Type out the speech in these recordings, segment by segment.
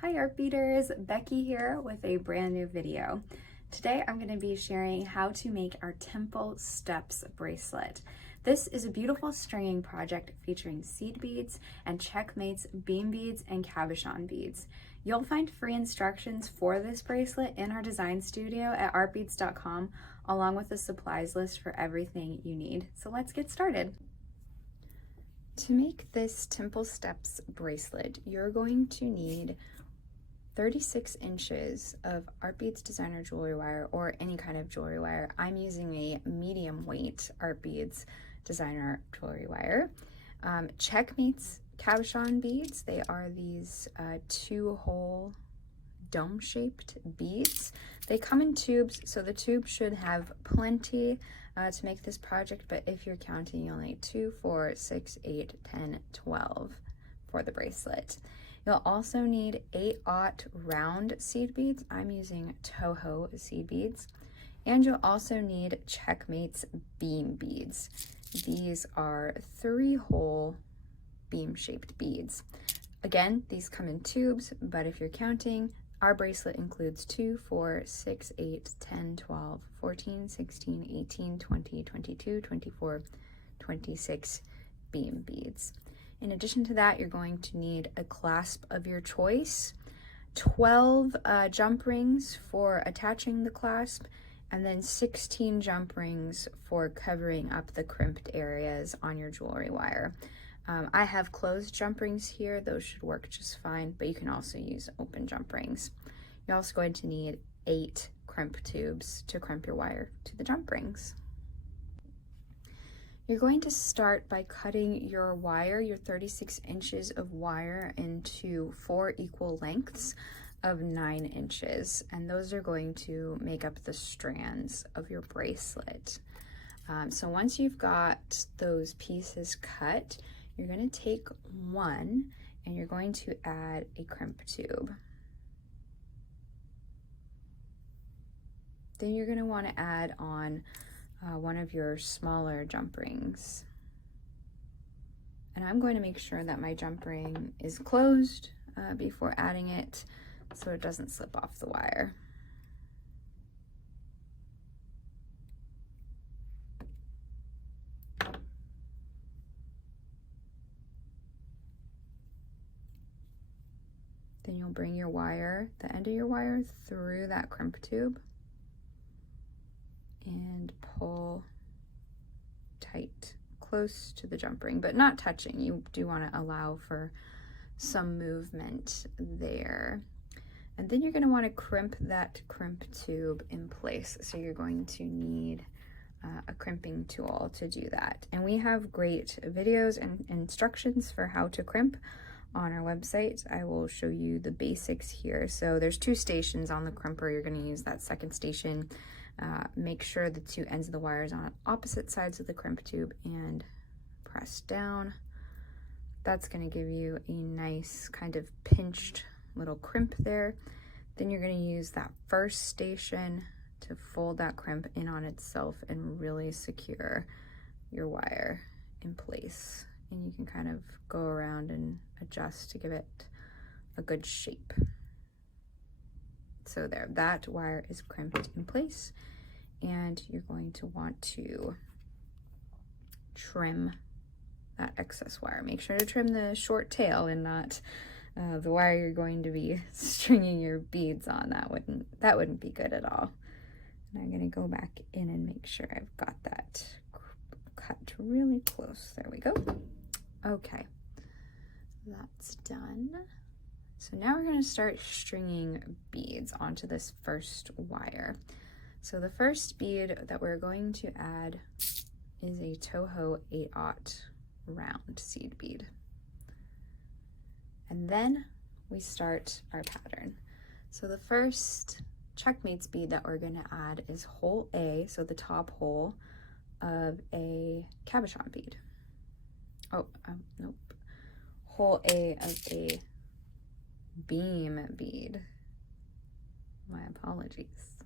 Hi art beaters, Becky here with a brand new video. Today I'm going to be sharing how to make our Temple Steps bracelet. This is a beautiful stringing project featuring seed beads and CzechMates beam beads and cabochon beads. You'll find free instructions for this bracelet in our design studio at artbeads.com, along with a supplies list for everything you need. So let's get started. To make this Temple Steps bracelet, you're going to need 36 inches of Art Beads designer jewelry wire, or any kind of jewelry wire. I'm using a medium weight Art Beads designer jewelry wire. CzechMates cabochon beads. They are these 2-hole dome-shaped beads. They come in tubes, so the tube should have plenty to make this project, but if you're counting, you'll need 2, 4, 6, 8, 10, 12 for the bracelet. You'll also need 8/0 round seed beads. I'm using Toho seed beads. And you'll also need CzechMates beam beads. These are 3-hole beam-shaped beads. Again, these come in tubes, but if you're counting, our bracelet includes 2, 4, 6, 8, 10, 12, 14, 16, 18, 20, 22, 24, 26 beam beads. In addition to that, you're going to need a clasp of your choice, 12 jump rings for attaching the clasp, and then 16 jump rings for covering up the crimped areas on your jewelry wire. I have closed jump rings here. Those should work just fine, but you can also use open jump rings. You're also going to need 8 crimp tubes to crimp your wire to the jump rings. You're going to start by cutting your wire, your 36 inches of wire, into 4 equal lengths of 9 inches, and those are going to make up the strands of your bracelet. So once you've got those pieces cut, you're going to take one and you're going to add a crimp tube. Then you're going to want to add on one of your smaller jump rings. And I'm going to make sure that my jump ring is closed before adding it so it doesn't slip off the wire. Then you'll bring your wire, the end of your wire, through that crimp tube and pull tight close to the jump ring, but not touching. You do want to allow for some movement there. And then you're going to want to crimp that crimp tube in place. So you're going to need a crimping tool to do that. And we have great videos and instructions for how to crimp on our website. I will show you the basics here. So there's 2 stations on the crimper. You're going to use that second station. Make sure the 2 ends of the wires on opposite sides of the crimp tube and press down. That's going to give you a nice kind of pinched little crimp there. Then you're going to use that first station to fold that crimp in on itself and really secure your wire in place. And you can kind of go around and adjust to give it a good shape. So there, that wire is crimped in place, and you're going to want to trim that excess wire. Make sure to trim the short tail and not the wire you're going to be stringing your beads on. That wouldn't be good at all. And I'm going to go back in and make sure I've got that cut really close. There we go. Okay, that's done. So now we're going to start stringing beads onto this first wire. So the first bead that we're going to add is a Toho 8/0 round seed bead. And then we start our pattern. So the first CzechMates bead that we're going to add is hole A, so the top hole of a cabochon bead. Nope. Hole A of a beam bead. My apologies.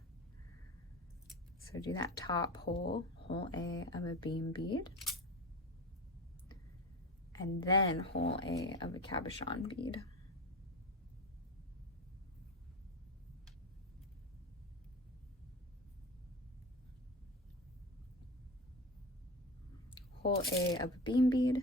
So do that top hole, hole A of a beam bead, and then hole A of a cabochon bead. hole A of a beam bead.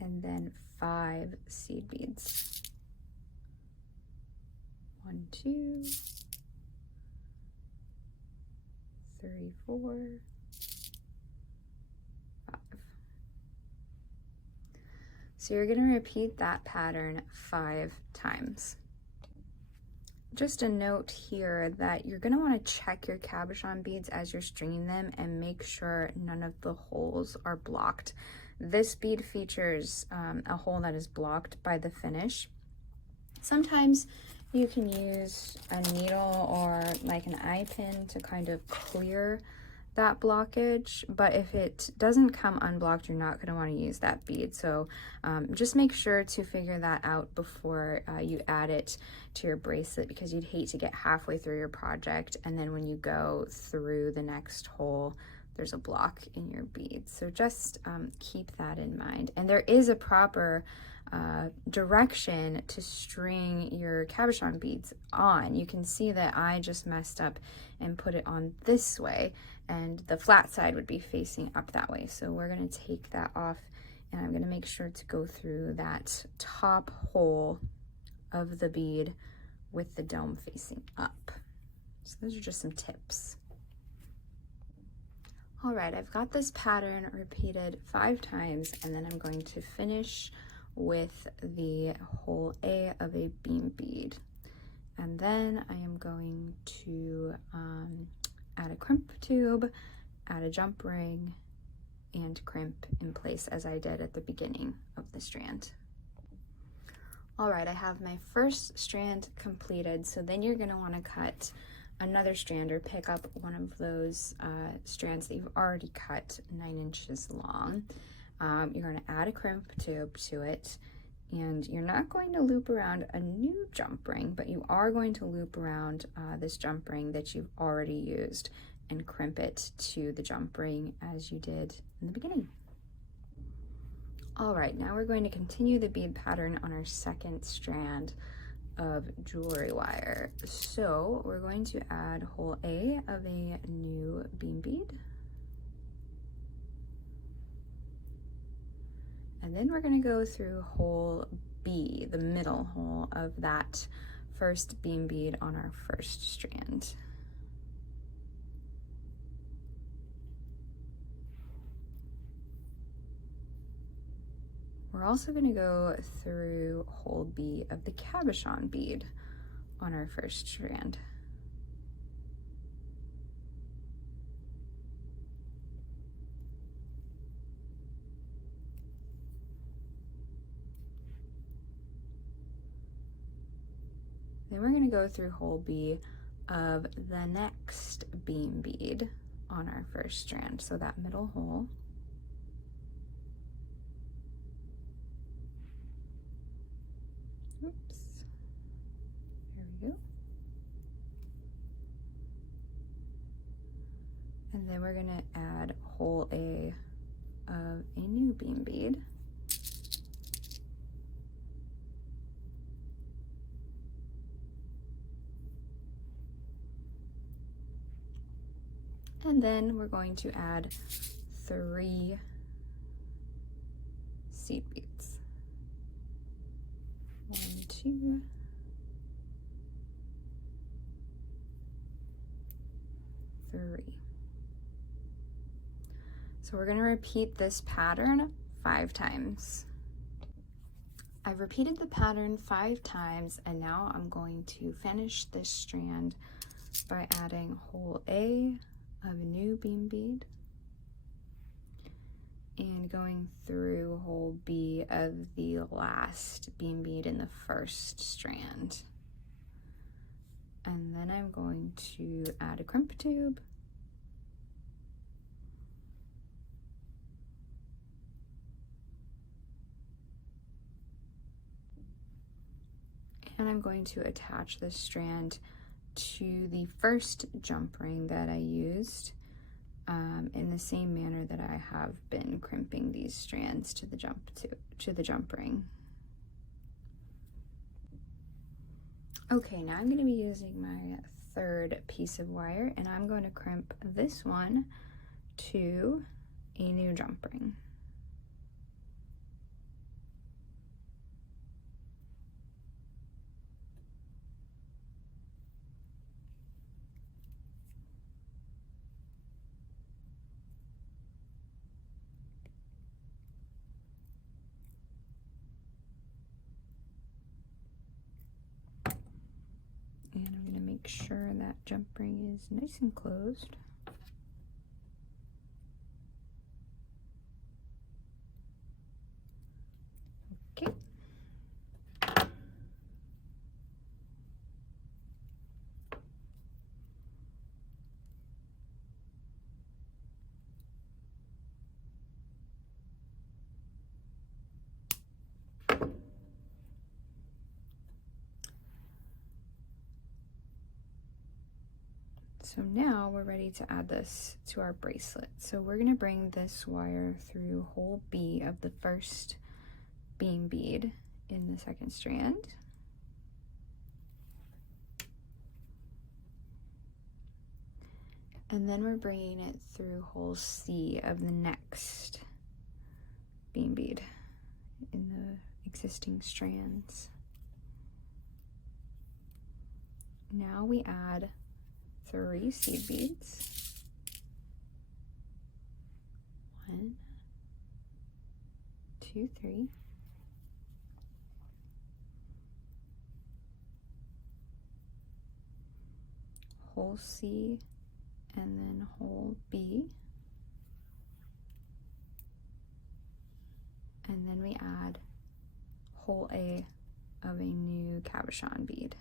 And then 5 seed beads. 1, 2, 3, 4, 5. So you're going to repeat that pattern 5 times. Just a note here that you're going to want to check your cabochon beads as you're stringing them and make sure none of the holes are blocked. This bead features a hole that is blocked by the finish. Sometimes you can use a needle or like an eye pin to kind of clear that blockage, but if it doesn't come unblocked, you're not going to want to use that bead. So just make sure to figure that out before you add it to your bracelet, because you'd hate to get halfway through your project and then when you go through the next hole, there's a block in your bead. So just keep that in mind. And there is a proper direction to string your cabochon beads on. You can see that I just messed up and put it on this way, and the flat side would be facing up that way. So we're going to take that off, and I'm going to make sure to go through that top hole of the bead with the dome facing up. So those are just some tips. All right, I've got this pattern repeated 5 times, and then I'm going to finish with the hole A of a beam bead. And then I am going to add a crimp tube, add a jump ring, and crimp in place as I did at the beginning of the strand. All right, I have my first strand completed, so then you're gonna wanna cut another strand or pick up one of those strands that you've already cut 9 inches long. You're going to add a crimp tube to it, and you're not going to loop around a new jump ring, but you are going to loop around this jump ring that you've already used and crimp it to the jump ring as you did in the beginning. All right, now we're going to continue the bead pattern on our second strand of jewelry wire. So we're going to add hole A of a new beam bead. And then we're going to go through hole B, the middle hole of that first beam bead on our first strand. We're also going to go through hole B of the cabochon bead on our first strand. Then we're going to go through hole B of the next beam bead on our first strand, so that middle hole. Oops, there we go. And then we're going to add hole A of a new beam bead. And then we're going to add 3 seed beads. 1, 2, 3. So we're going to repeat this pattern 5 times. I've repeated the pattern 5 times, and now I'm going to finish this strand by adding hole A of a new beam bead and going through hole B of the last beam bead in the first strand. And then I'm going to add a crimp tube, and I'm going to attach this strand to the first jump ring that I used in the same manner that I have been crimping these strands to the jump ring. Okay, now I'm going to be using my third piece of wire, and I'm going to crimp this one to a new jump ring. And I'm going to make sure that jump ring is nice and closed. Okay. So now we're ready to add this to our bracelet. So we're going to bring this wire through hole B of the first beam bead in the second strand. And then we're bringing it through hole C of the next beam bead in the existing strands. Now we add 3 seed beads. 1, 2, 3. Hole C and then hole B. And then we add hole A of a new cabochon bead.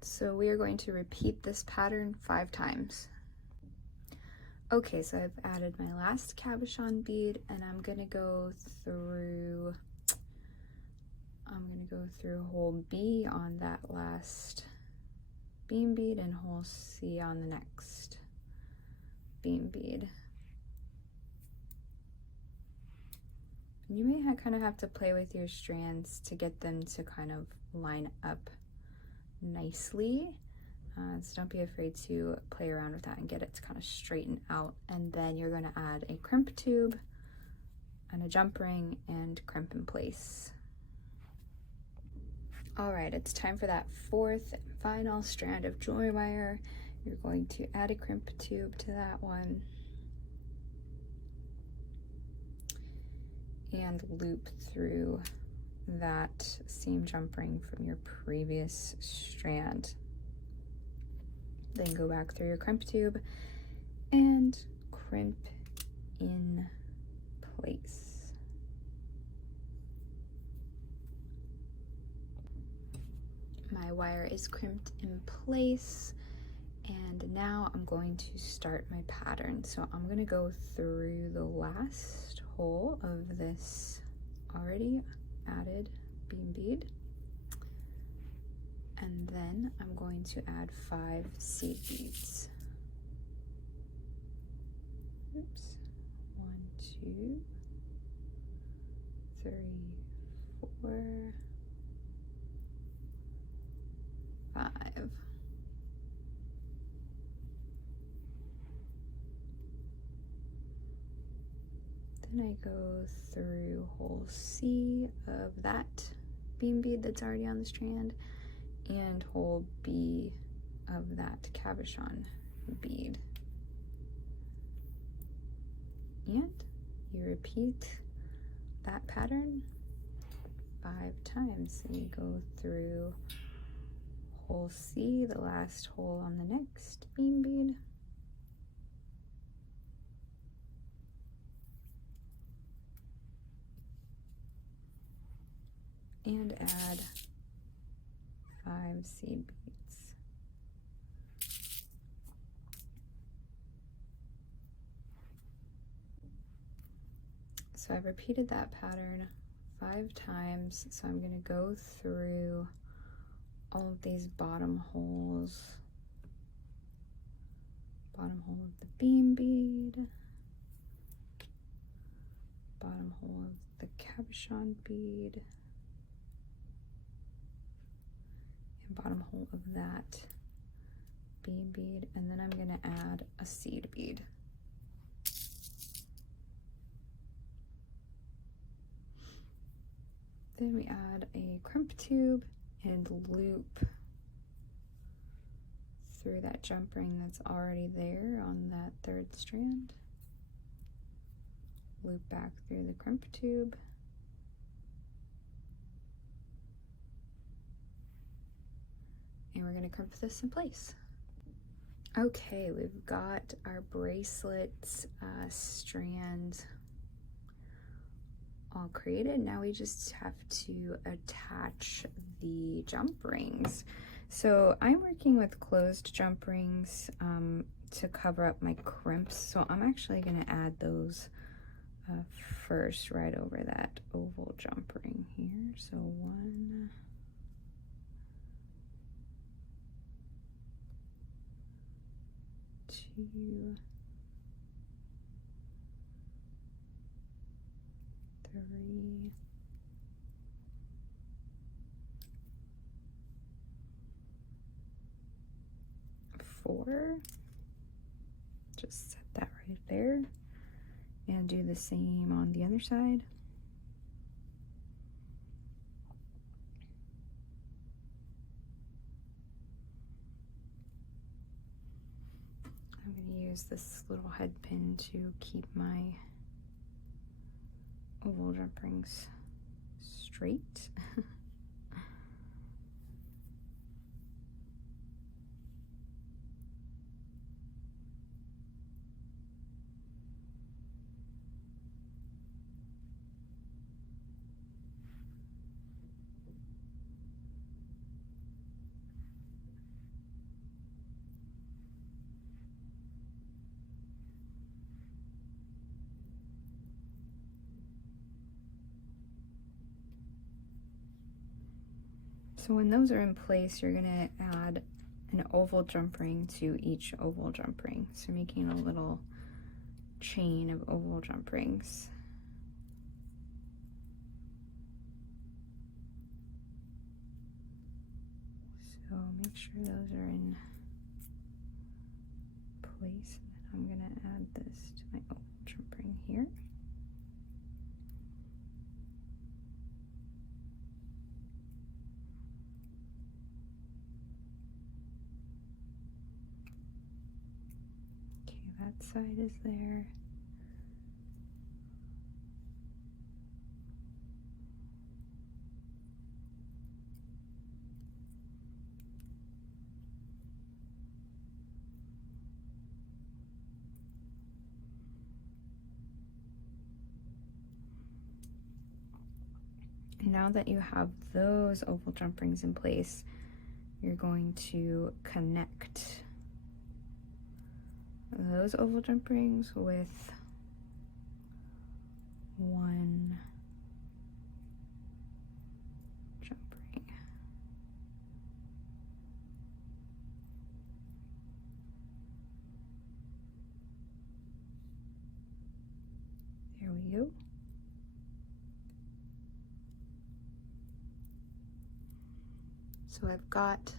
So we are going to repeat this pattern 5 times. Okay, so I've added my last cabochon bead, and I'm gonna go through hole B on that last beam bead and hole C on the next beam bead. You may kind of have to play with your strands to get them to kind of line up nicely. So don't be afraid to play around with that and get it to kind of straighten out. And then you're going to add a crimp tube and a jump ring and crimp in place. All right, it's time for that 4th and final strand of jewelry wire. You're going to add a crimp tube to that one and loop through that same jump ring from your previous strand. Then go back through your crimp tube and crimp in place. My wire is crimped in place, and now I'm going to start my pattern. So I'm going to go through the last hole of this already added beam bead, and then I'm going to add 5 seed beads. Oops. 1, 2, 3, 4, 5. Then I go through hole C of that beam bead that's already on the strand and hole B of that cabochon bead. And you repeat that pattern 5 times. So you go through hole C, the last hole on the next beam bead, and add 5 seed beads. So I've repeated that pattern 5 times, so I'm going to go through all of these bottom holes. Bottom hole of the beam bead, hole of the cabochon bead and bottom hole of that bead, and then I'm going to add a seed bead. Then we add a crimp tube and loop through that jump ring that's already there on that third strand. Loop back through the crimp tube. And we're going to crimp this in place. Okay, we've got our bracelet strand all created. Now we just have to attach the jump rings. So I'm working with closed jump rings to cover up my crimps. So I'm actually going to add those first right over that oval jump ring here. So 1, 2, 3, 4. Just set that right there and do the same on the other side. I'm going to use this little head pin to keep my oval jump rings straight. So when those are in place, you're going to add an oval jump ring to each oval jump ring. So making a little chain of oval jump rings. So make sure those are in place. And then I'm going to add this to my oval jump ring here. That side is there. And now that you have those oval jump rings in place, you're going to connect those oval jump rings with one jump ring. There we go. So I've got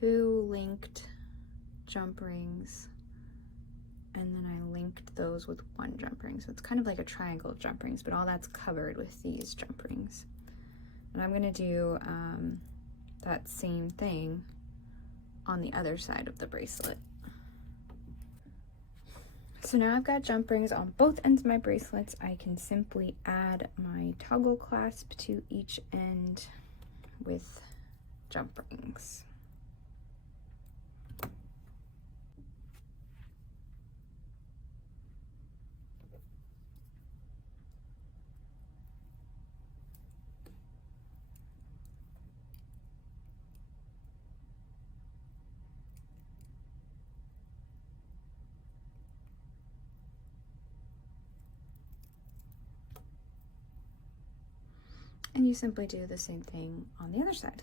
2 linked jump rings, and then I linked those with 1 jump ring. So it's kind of like a triangle of jump rings, but all that's covered with these jump rings. And I'm going to do that same thing on the other side of the bracelet. So now I've got jump rings on both ends of my bracelets. I can simply add my toggle clasp to each end with jump rings. And you simply do the same thing on the other side.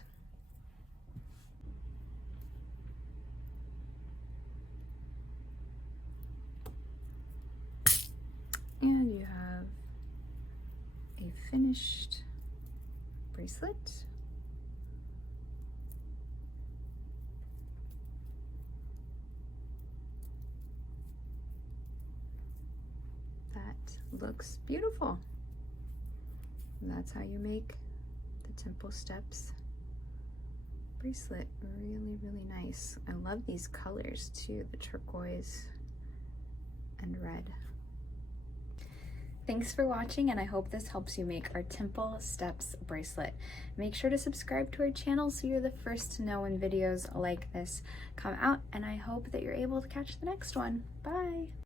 finished bracelet. That looks beautiful. And that's how you make the Temple Steps bracelet. Really, really nice. I love these colors too, the turquoise and red. Thanks for watching, and I hope this helps you make our Temple Steps bracelet. Make sure to subscribe to our channel so you're the first to know when videos like this come out, and I hope that you're able to catch the next one. Bye!